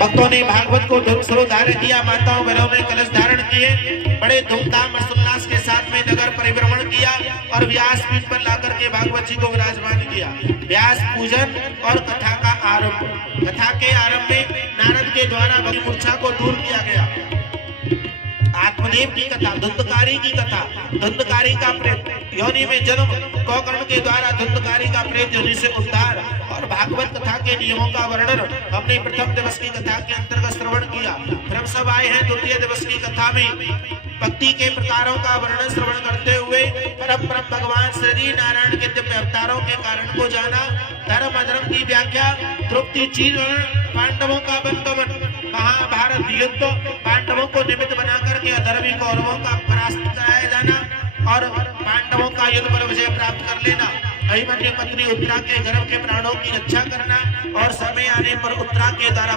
भक्तों ने भागवत को धर्म किया, माताओं बहनों ने कलश धारण किए, बड़े धूमधाम हर्षोल्लास के साथ में नगर परिभ्रमण किया और व्यास पीठ पर लाकर के भागवत जी को विराजमान किया। व्यास पूजन और कथा का आरंभ। कथा के आरंभ में नारद के द्वारा भक्ति मूर्छा को दूर किया गया। आत्मदेव की कथा, धुंधकारी की कथा, धुंधकारी का प्रेत योनि में जन्म, गोकर्ण के द्वारा धुंधकारी का प्रेत योनि से उद्धार और भागवत कथा के नियमों का वर्णन हमने प्रथम दिवस की कथा के अंतर्गत श्रवण किया। फिर हम सब आए हैं द्वितीय दिवस की कथा में भक्ति के प्रकारों का वर्णन श्रवण करते हुए परम भगवान श्री नारायण के दिव्य अवतारों के कारण को जाना, धर्म अधर्म की व्याख्या, तृप्ति चीर, पांडवों का बंधमन, महाभारत युद्ध, पांडवों को निमित्त बनाकर के अधर्मी कौरवों का परास्त कराया जाना और पांडवों का युद्ध पर विजय प्राप्त कर लेना, अभिमन्यु पत्नी उत्तरा के गर्भ के प्राणों की रक्षा करना और समय आने पर उत्तरा के द्वारा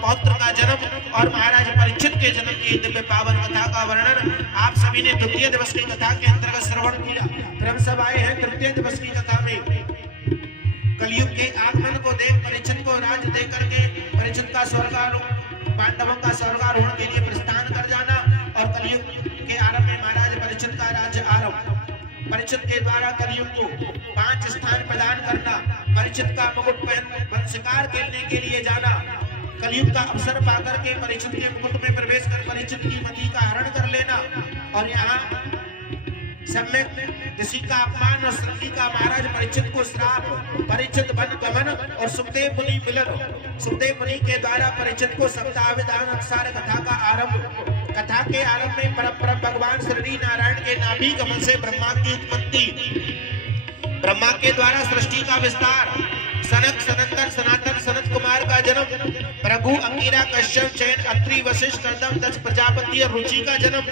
पौत्र का जन्म और महाराज परीक्षित के जन्म की दिव्य पावन कथा का वर्णन आप सभी ने द्वितीय दिवस की कथा के अंतर्गत श्रवण किया। फिर हम सब आए हैं तृतीय दिवस की कथा में कलयुग के आगमन को देख परीक्षित को राज्य दे करके परीक्षित का स्वर्गारोहण, पांडवों का स्वर्गारोहण के लिए प्रस्थान कर जाना और कलयुग के आरंभ में महाराज परीक्षित का राज्य आरंभ। परीक्षित के द्वारा कलयुग को 5 स्थान प्रदान करना, परीक्षित का मुकुट पहन शिकार खेलने के लिए जाना, कलयुग का अवसर पाकर के परीक्षित के मुकुट में प्रवेश कर परीक्षित की मति का हरण कर लेना और यहाँ सम्यक ऋषि का अपमान और सृष्टि का महाराज परीक्षित को श्राप, परीक्षित वन गमन और सुखदेव मुनि मिलन। सुखदेव मुनि के द्वारा परीक्षित को सप्ताह विधान अनुसार कथा का आरंभ। कथा के आरंभ में परम भगवान श्री नारायण के नाभि कमल से ब्रह्मा की उत्पत्ति, ब्रह्मा के द्वारा सृष्टि का विस्तार, सनक सनंदन सनातन सनत कुमार का जन्म, प्रभु अंगिरा कश्यप चैन अत्रि वशिष्ठ कर्दम दक्ष प्रजापति और रुचि का जन्म,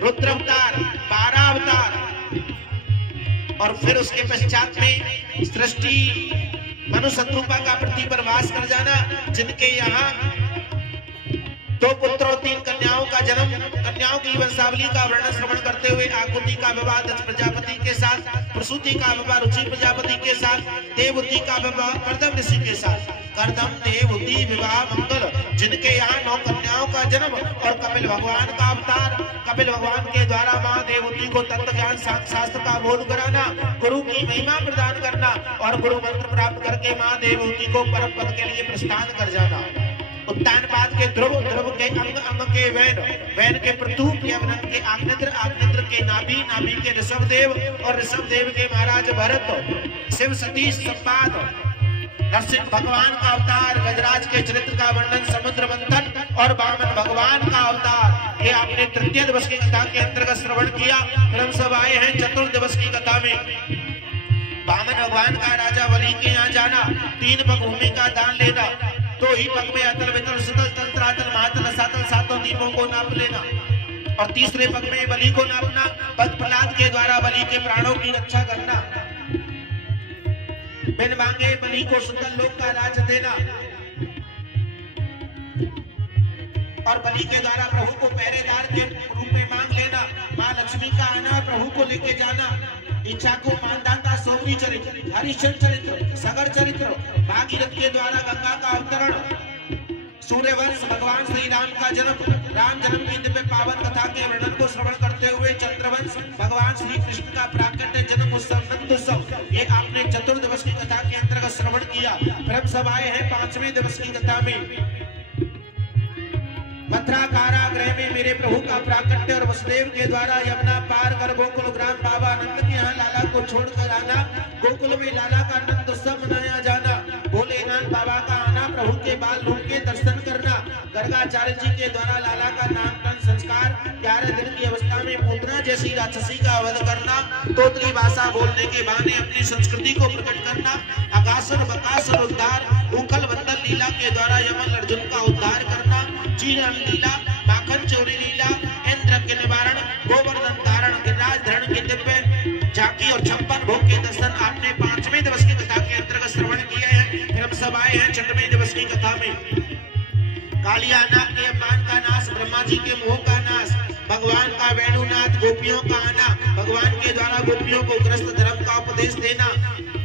रुद्र अवतार, 12 अवतार और फिर उसके पश्चात में सृष्टि मनु शत्रुपा का पृथ्वी पर वास कर जाना, जिनके यहाँ 2 पुत्र और 3 कन्याओं का जन्म, कन्याओं की वंशावली का वर्णन श्रवण करते हुए आकुति का विवाह दक्ष प्रजापति के साथ, प्रसूति का विवाह रुचि प्रजापति के साथ, देवहूति का विवाह कर्दम ऋषि के साथ, कर्दम देवहूति विवाह मंगल, जिनके यहाँ 9 कन्याओं का जन्म और कपिल भगवान का अवतार, कपिल भगवान के द्वारा माँ देवहूति को तत्व ज्ञान शास्त्र का बोध कराना, गुरु की महिमा प्रदान करना और गुरु मंत्र प्राप्त करके माँ देवहूति को परम पद के लिए प्रस्थान कर जाना। उत्तानपाद के ध्रुव, ध्रुव के अंग, अंग के वैन, वैन के पृथु, यमनन के आग्नेत्र, आग्नेत्र के नाभि, नाभि के ऋषभदेव और ऋषभदेव के महाराज भरत, शिव सतीश संपाद, नरसिंह भगवान का अवतार, गजराज के चरित्र का वर्णन, समुद्र मंथन और वामन भगवान का अवतार, ये आपने तृतीय दिवस की कथा के अंतर्गत श्रवण किया। फिर हम सब आए हैं चतुर्थ दिवस की कथा में वामन भगवान का राजा बलि के यहाँ जाना, 3 पग भूमि का दान लेना, 2 ही पग में अतल वितल सुतल तल त्रातल महातल सातल 7 दीपों को नाप लेना और तीसरे पग में बलि को नापना, पद प्रहलाद के द्वारा बलि के प्राणों की रक्षा करना, बिन मांगे बलि को सुतल लोक का राज देना और बलि के द्वारा प्रभु को पहरेदार के रूप में मांग लेना, माँ लक्ष्मी का आना, प्रभु को लेके जाना, इच्छा को मानदाता सौरी चरित्र, हरिश्चंद्र चरित्र, सगर चरित्र, भागीरथ के द्वारा गंगा का अवतरण, सूर्यवंश भगवान श्री राम का जन्म, राम जन्म की दिव्य पावन कथा के वर्णन को श्रवण करते हुए चंद्रवंश भगवान श्री कृष्ण का प्राकट्य जन्म उत्सव नंद उत्सव, ये आपने चतुर्थ दिवस की कथा के अंतर्गत श्रवण किया। फिर हम सब आए हैं 5वें दिवस की कथा में मथुरा कारागृह में मेरे प्रभु का प्राकट्य और वसुदेव के द्वारा यमुना पार कर गोकुल ग्राम बाबा आनंद के यहाँ लाला को छोड़कर आना, गोकुल में लाला का आनंद उत्सव मनाया जाना, भोलेनाथ बाबा का आना, प्रभु के बाल रूप के दर्शन करना, गर्गाचार्य जी के द्वारा लाला का नामकरण संस्कार, 11 दिन की अवस्था में पूतना जैसी राक्षसी का वध करना, तोतली भाषा बोलने के बहाने अपनी संस्कृति को प्रकट करना, अगासुर बकासुर उद्धार, उखल बंदल लीला के द्वारा यमन अर्जुन का उद्धार करना, चीरन लीला, माखन चोरी लीला, इंद्र के निवारण, गोवर्धन धारण, गिरिराज धरण के दिव्य झांकी और 56 भोग के दर्शन आपने 5वें दिवस की कथा के अंतर्गत श्रवण किए हैं। फिर हम सब आए हैं 6वें दिवस की कथा में कालिया नाग के अपमान का नाश, ब्रह्मा जी के मोह का नाश, भगवान का वेणुनाथ, गोपियों का आना, भगवान के द्वारा गोपियों को ग्रस्त धर्म का उपदेश देना,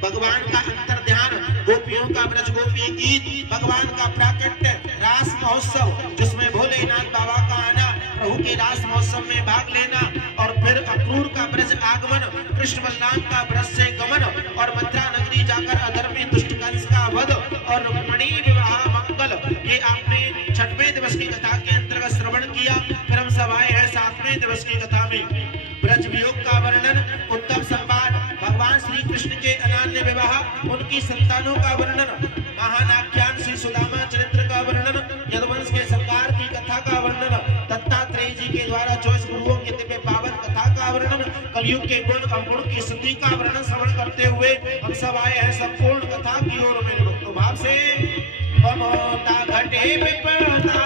भगवान का अंतर ध्यान, गोपियों का ब्रज गोपी गीत, भगवान का प्राकट्य, रास महोत्सव, जिसमें भोलेनाथ बाबा का आना, प्रभु के रास महोत्सव में भाग लेना, और फिर अक्रूर का ब्रज आगमन, कृष्ण बलराम का ब्रज से गमन, और मथुरा नगरी जाकर अधर्मी दुष्ट कंस का वध, और रुक्मिणी विवाह मंगल, ये आपने 6वें दिवस की कथा के अंतर्गत श्रवण किया। फिर हम सब आए हैं 7वें दिवस की कथा में। ब्रज वियोग का वर्णन, उत्तम संवाद, भगवान श्री कृष्ण के अनन्य विवाह, उनकी संतानों का वर्णन, महान आख्यान श्री सुदामा चरित्र का वर्णन, यदुवंश के संहार की कथा का वर्णन, दत्तात्रेय जी के द्वारा 24 गुरुओं की दिव्य पावन कथा का वर्णन, कलयुग के गुण अवगुण की सिद्धि का वर्णन श्रवण करते हुए हम सब आए हैं संपूर्ण कथा की ओर। मेरे भक्तों भाव से, ममता घटे विपदा